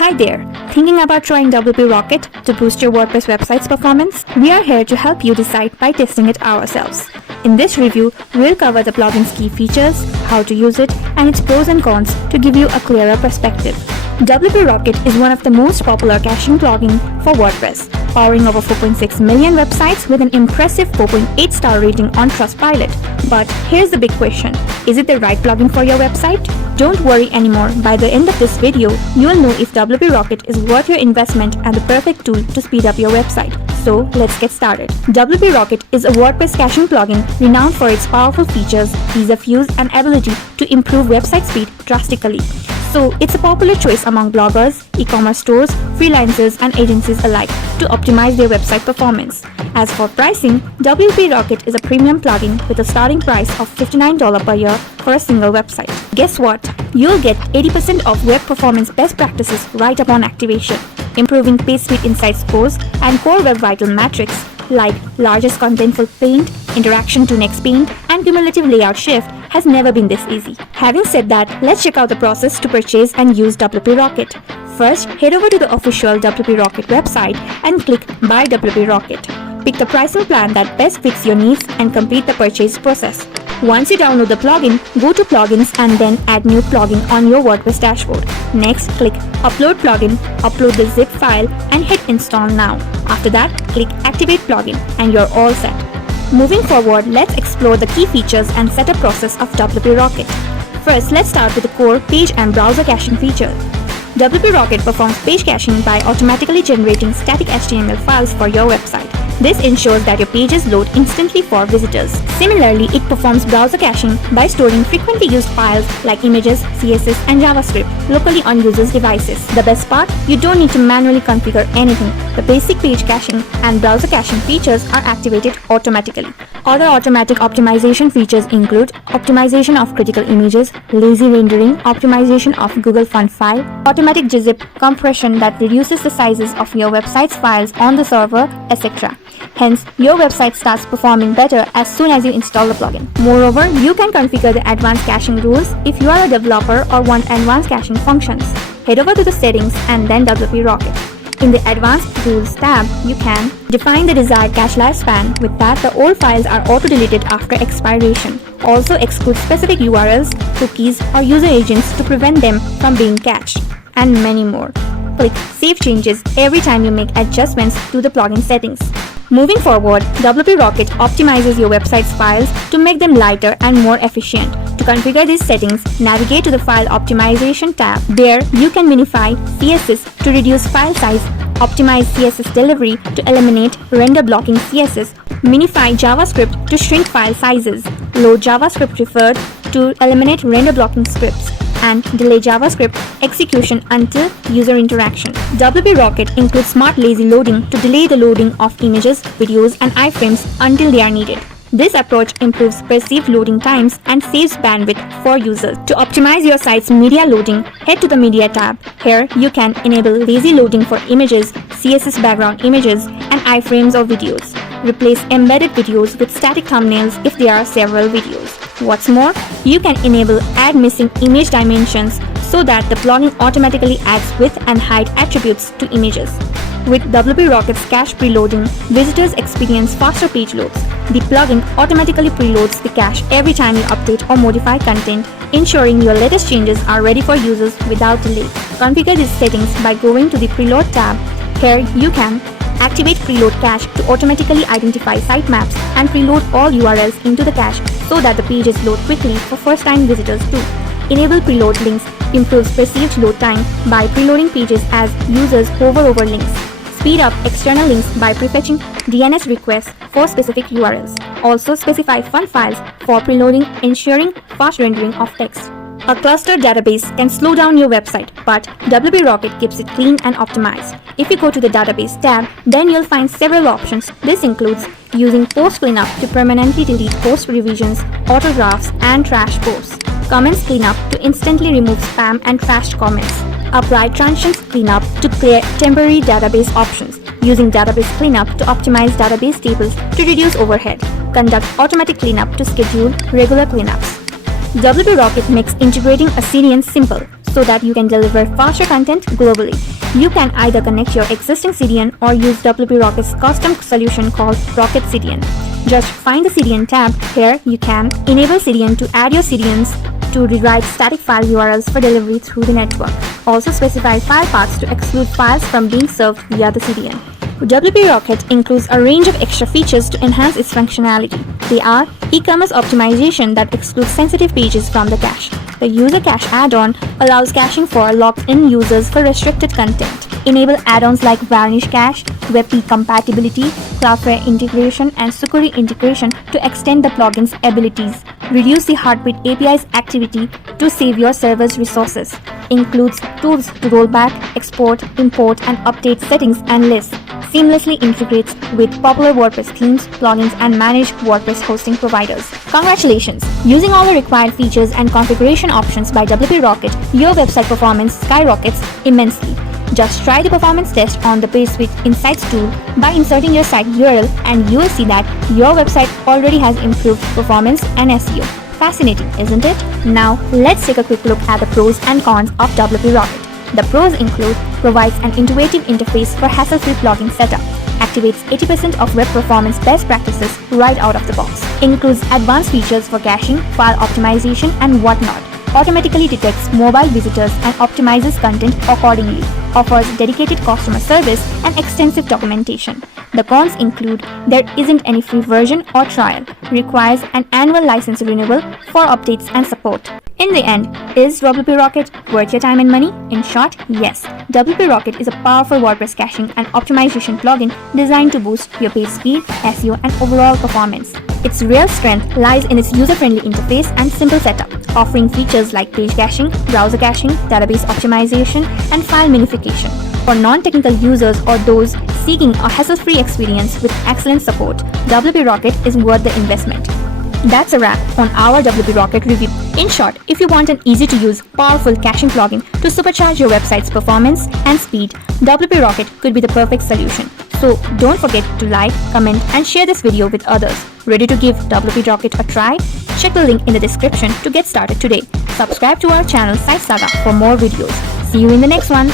Hi there! Thinking about trying WP Rocket to boost your WordPress website's performance? We are here to help you decide by testing it ourselves. In this review, we'll cover the plugin's key features, how to use it, and its pros and cons to give you a clearer perspective. WP Rocket is one of the most popular caching plugin for WordPress, powering over 4.6 million websites with an impressive 4.8 star rating on Trustpilot. But here's the big question: is it the right plugin for your website? Don't worry anymore. By the end of this video, you'll know if WP Rocket is worth your investment and the perfect tool to speed up your website. So let's get started. WP Rocket is a WordPress caching plugin renowned for its powerful features, ease of use, and ability to improve website speed drastically. So it's a popular choice among bloggers, e-commerce stores, freelancers, and agencies alike to optimize their website performance. As for pricing, WP Rocket is a premium plugin with a starting price of $59 per year for a single website. Guess what? You'll get 80% of web performance best practices right upon activation, improving page speed insight scores and core web vital metrics like largest contentful paint, interaction to next paint, and cumulative layout shift has never been this easy. Having said that, let's check out the process to purchase and use WP Rocket. First, head over to the official WP Rocket website and click Buy WP Rocket. Pick the pricing plan that best fits your needs and complete the purchase process. Once you download the plugin, go to Plugins and then Add New Plugin on your WordPress dashboard. Next, click Upload Plugin, upload the zip file, and hit Install Now. After that, click Activate Plugin and you're all set. Moving forward, let's explore the key features and setup process of WP Rocket. First, let's start with the core page and browser caching feature. WP Rocket performs page caching by automatically generating static HTML files for your website. This ensures that your pages load instantly for visitors. Similarly, it performs browser caching by storing frequently used files like images, CSS, and JavaScript locally on users' devices. The best part? You don't need to manually configure anything. The basic page caching and browser caching features are activated automatically. Other automatic optimization features include optimization of critical images, lazy rendering, optimization of Google font file, automatic gzip compression that reduces the sizes of your website's files on the server, etc. Hence, your website starts performing better as soon as you install the plugin. Moreover, you can configure the advanced caching rules if you are a developer or want advanced caching functions. Head over to the settings and then WP Rocket. In the Advanced Rules tab, you can define the desired cache lifespan. With that, the old files are auto-deleted after expiration. Also exclude specific URLs, cookies, or user agents to prevent them from being cached, and many more. Click Save Changes every time you make adjustments to the plugin settings. Moving forward, WP Rocket optimizes your website's files to make them lighter and more efficient. To configure these settings, navigate to the File Optimization tab. There, you can minify CSS to reduce file size, optimize CSS delivery to eliminate render blocking CSS, minify JavaScript to shrink file sizes, load JavaScript preferred to eliminate render blocking scripts, and delay JavaScript execution until user interaction. WP Rocket includes smart lazy loading to delay the loading of images, videos, and iframes until they are needed. This approach improves perceived loading times and saves bandwidth for users. To optimize your site's media loading, head to the Media tab. Here, you can enable lazy loading for images, CSS background images, and iframes or videos. Replace embedded videos with static thumbnails if there are several videos. What's more, you can enable Add Missing Image Dimensions so that the plugin automatically adds width and height attributes to images. With WP Rocket's cache preloading, visitors experience faster page loads. The plugin automatically preloads the cache every time you update or modify content, ensuring your latest changes are ready for users without delay. Configure these settings by going to the Preload tab. Here, you can activate Preload Cache to automatically identify sitemaps and preload all URLs into the cache so that the pages load quickly for first-time visitors too. Enable Preload Links improves perceived load time by preloading pages as users hover over links. Speed up external links by prefetching DNS requests for specific URLs. Also specify font files for preloading, ensuring fast rendering of text. A clustered database can slow down your website, but WP Rocket keeps it clean and optimized. If you go to the Database tab, then you'll find several options. This includes using Post Cleanup to permanently delete post revisions, autographs, and trash posts. Comments Cleanup to instantly remove spam and trashed comments. Apply Transitions Cleanup to clear temporary database options. Using Database Cleanup to optimize database tables to reduce overhead. Conduct automatic cleanup to schedule regular cleanups. WP Rocket makes integrating Assyrian simple, so that you can deliver faster content globally. You can either connect your existing CDN or use WP Rocket's custom solution called Rocket CDN. Just find the CDN tab. Here you can enable CDN to add your CDNs to rewrite static file URLs for delivery through the network. Also specify file paths to exclude files from being served via the CDN. WP Rocket includes a range of extra features to enhance its functionality. They are e-commerce optimization that excludes sensitive pages from the cache. The User Cache add-on allows caching for logged-in users for restricted content. Enable add-ons like Varnish Cache, WebP compatibility, Cloudflare integration, and Sucuri integration to extend the plugin's abilities. Reduce the Heartbeat API's activity to save your server's resources. Includes tools to roll back, export, import, and update settings and lists. Seamlessly integrates with popular WordPress themes, plugins, and managed WordPress hosting providers. Congratulations! Using all the required features and configuration options by WP Rocket, your website performance skyrockets immensely. Just try the performance test on the PageSpeed Insights tool by inserting your site URL, and you will see that your website already has improved performance and SEO. Fascinating, isn't it? Now, let's take a quick look at the pros and cons of WP Rocket. The pros include provides an intuitive interface for hassle-free plugin setup, activates 80% of web performance best practices right out of the box, includes advanced features for caching, file optimization, and whatnot, automatically detects mobile visitors and optimizes content accordingly, offers dedicated customer service and extensive documentation. The cons include there isn't any free version or trial, requires an annual license renewal for updates and support. In the end, is WP Rocket worth your time and money? In short, yes. WP Rocket is a powerful WordPress caching and optimization plugin designed to boost your page speed, SEO, and overall performance. Its real strength lies in its user-friendly interface and simple setup, offering features like page caching, browser caching, database optimization, and file minification. For non-technical users or those seeking a hassle-free experience with excellent support, WP Rocket is worth the investment. That's a wrap on our WP Rocket review. In short, if you want an easy-to-use, powerful caching plugin to supercharge your website's performance and speed, WP Rocket could be the perfect solution. So don't forget to like, comment, and share this video with others. Ready to give WP Rocket a try? Check the link in the description to get started today. Subscribe to our channel Site Saga for more videos. See you in the next one.